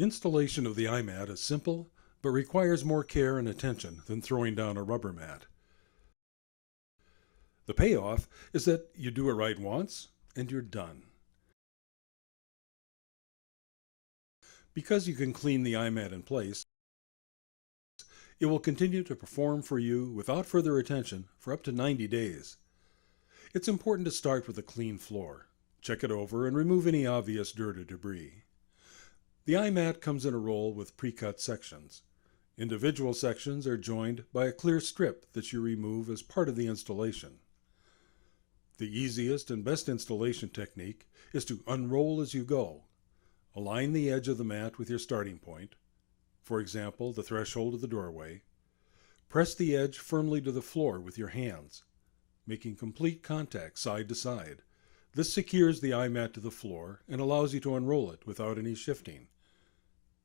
Installation of the iMat is simple, but requires more care and attention than throwing down a rubber mat. The payoff is that you do it right once and you're done. Because you can clean the iMat in place, it will continue to perform for you without further attention for up to 90 days. It's important to start with a clean floor. Check it over and remove any obvious dirt or debris. The iMat comes in a roll with pre-cut sections. Individual sections are joined by a clear strip that you remove as part of the installation. The easiest and best installation technique is to unroll as you go. Align the edge of the mat with your starting point, for example, the threshold of the doorway. Press the edge firmly to the floor with your hands, making complete contact side to side. This secures the iMat to the floor and allows you to unroll it without any shifting.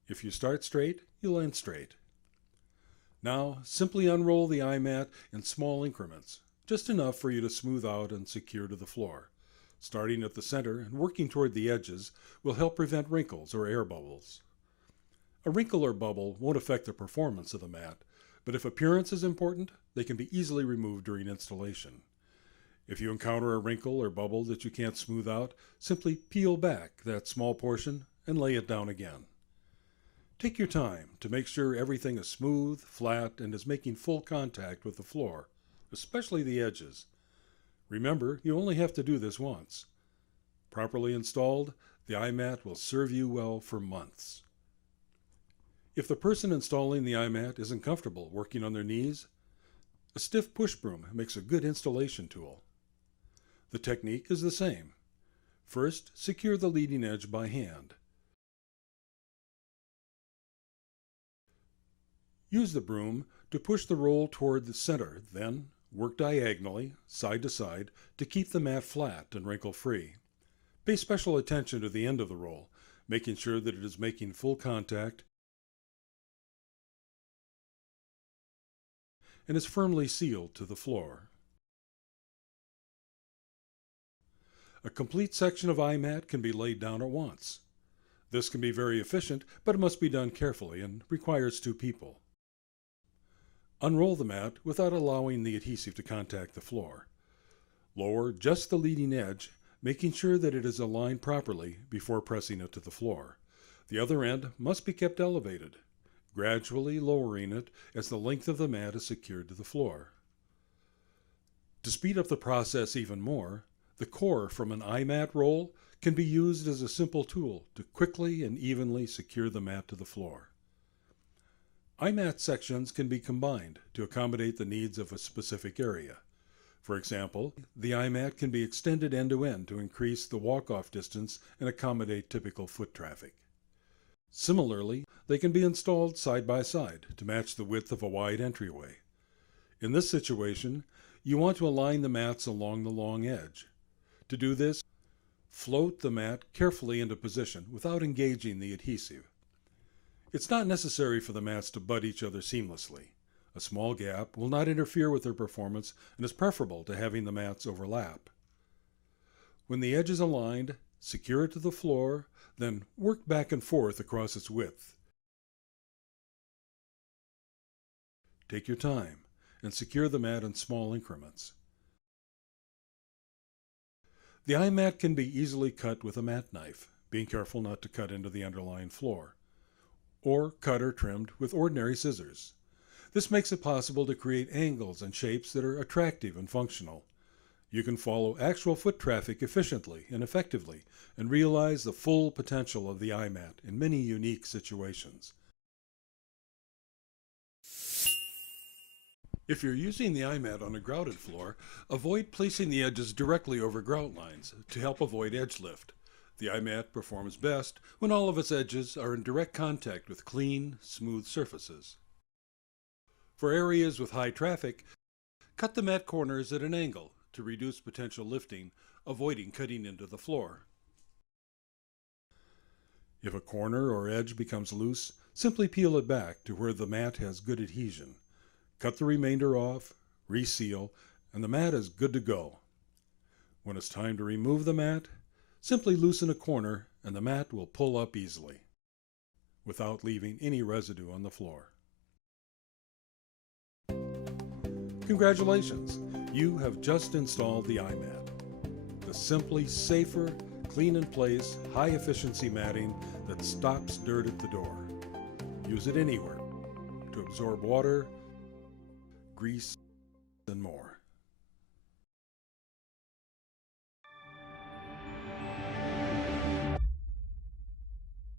If you start straight, you'll end straight. Now, simply unroll the iMat in small increments, just enough for you to smooth out and secure to the floor. Starting at the center and working toward the edges will help prevent wrinkles or air bubbles. A wrinkle or bubble won't affect the performance of the mat, but if appearance is important, they can be easily removed during installation. If you encounter a wrinkle or bubble that you can't smooth out, simply peel back that small portion and lay it down again. Take your time to make sure everything is smooth, flat, and is making full contact with the floor, especially the edges. Remember, you only have to do this once. Properly installed, the iMat will serve you well for months. If the person installing the iMat isn't comfortable working on their knees, a stiff push broom makes a good installation tool. The technique is the same. First, secure the leading edge by hand. Use the broom to push the roll toward the center, then work diagonally, side to side, to keep the mat flat and wrinkle-free. Pay special attention to the end of the roll, making sure that it is making full contact and is firmly sealed to the floor. A complete section of iMat can be laid down at once. This can be very efficient, but it must be done carefully and requires 2 people. Unroll the mat without allowing the adhesive to contact the floor. Lower just the leading edge, making sure that it is aligned properly before pressing it to the floor. The other end must be kept elevated, gradually lowering it as the length of the mat is secured to the floor. To speed up the process even more, the core from an iMat roll can be used as a simple tool to quickly and evenly secure the mat to the floor. iMat sections can be combined to accommodate the needs of a specific area. For example, the iMat can be extended end-to-end to increase the walk-off distance and accommodate typical foot traffic. Similarly, they can be installed side by side to match the width of a wide entryway. In this situation, you want to align the mats along the long edge. To do this, float the mat carefully into position without engaging the adhesive. It's not necessary for the mats to butt each other seamlessly. A small gap will not interfere with their performance and is preferable to having the mats overlap. When the edge is aligned, secure it to the floor, then work back and forth across its width. Take your time and secure the mat in small increments. The iMat can be easily cut with a mat knife, being careful not to cut into the underlying floor, or cut or trimmed with ordinary scissors. This makes it possible to create angles and shapes that are attractive and functional. You can follow actual foot traffic efficiently and effectively and realize the full potential of the iMat in many unique situations. If you're using the iMat on a grouted floor, avoid placing the edges directly over grout lines to help avoid edge lift. The iMat performs best when all of its edges are in direct contact with clean, smooth surfaces. For areas with high traffic, cut the mat corners at an angle to reduce potential lifting, avoiding cutting into the floor. If a corner or edge becomes loose, simply peel it back to where the mat has good adhesion. Cut the remainder off, reseal, and the mat is good to go. When it's time to remove the mat, simply loosen a corner and the mat will pull up easily. without leaving any residue on the floor. Congratulations! You have just installed the iMat, the simply safer, clean-in-place, high-efficiency matting that stops dirt at the door. Use it anywhere to absorb water, grease, and more.